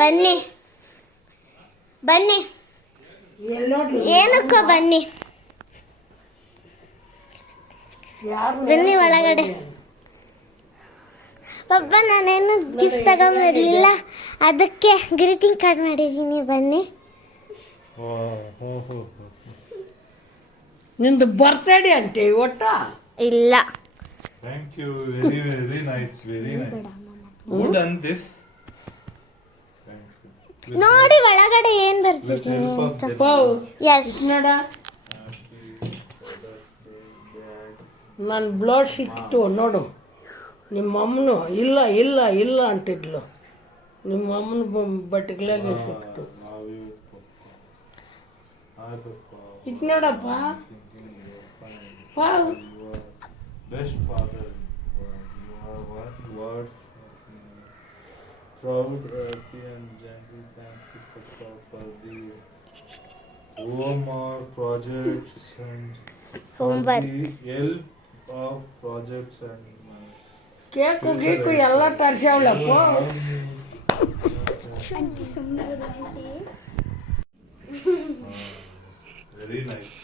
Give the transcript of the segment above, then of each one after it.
ಬನ್ನಿ ಬನ್ನಿ, ಏನಕ್ಕೋ ಬನ್ನಿ ಬನ್ನಿ ಒಳಗಡೆ. ಪಾಪ ನಾನೇನು ಗಿಫ್ಟ್ ತಗೊಂಬರ್ಲಿಲ್ಲ, ಅದಕ್ಕೆ ಗ್ರೀಟಿಂಗ್ ಕಾರ್ಡ್ ಮಾಡಿದ್ದೀನಿ. ಬನ್ನಿ. ನಿಂದು ಬರ್ತ್ಡೇ ಅಂತೆ ಒಟ್ಟ ಇಲ್ಲ. Thank you. Very, very nice. Very nice. Who done this? Thank you. ನೋಡಿ ಒಳಗಡೆ ಏನ್ With ಬರ್ತಿದ್ದೀನಿ help of ಅಂತ. the ಎಸ್ ನೋಡ, ನಾನು ಬ್ಲೌಸ್ ಇಟ್ಟು ನೋಡು. ನಿಮ್ಮ ಅಮ್ಮನು ಇಲ್ಲ ಇಲ್ಲ ಇಲ್ಲ ಅಂತಿದ್ಲು. ನಿಮ್ಮ ಅಮ್ಮನ ಬಟ್ಟೆಗಳಾಗೆ ಸಿಕ್ತು. ಇದು ನೋಡಪ್ಪ, best father. You are one words. Proud, happy, and gentle. Thank you, Papa, for the homework projects and for Homework. the help of projects and. Cake ಗೀಕು ಎಲ್ಲ ತರ್ಸ್ಯಾವಳಪ್ಪ. Very nice.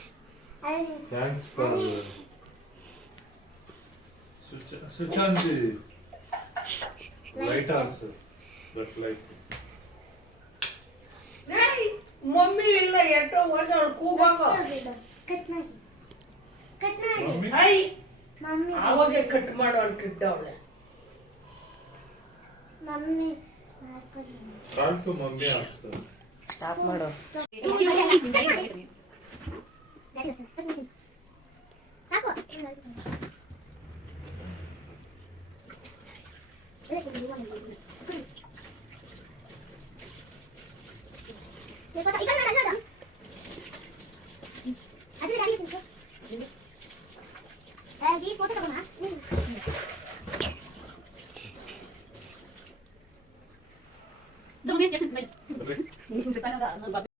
Thanks for switch on the light also, but like mummy ಇಲ್ಲ, ಎಷ್ಟೋ ಹೋದವಳು ಕೂಗಾಗ. mummy. I ಆವಾಗೆ cut ಮಾಡು ಅಂತಿದ್ದ ಅವಳೆ. Call to mummy also. Stop ಮಾಡು. Photo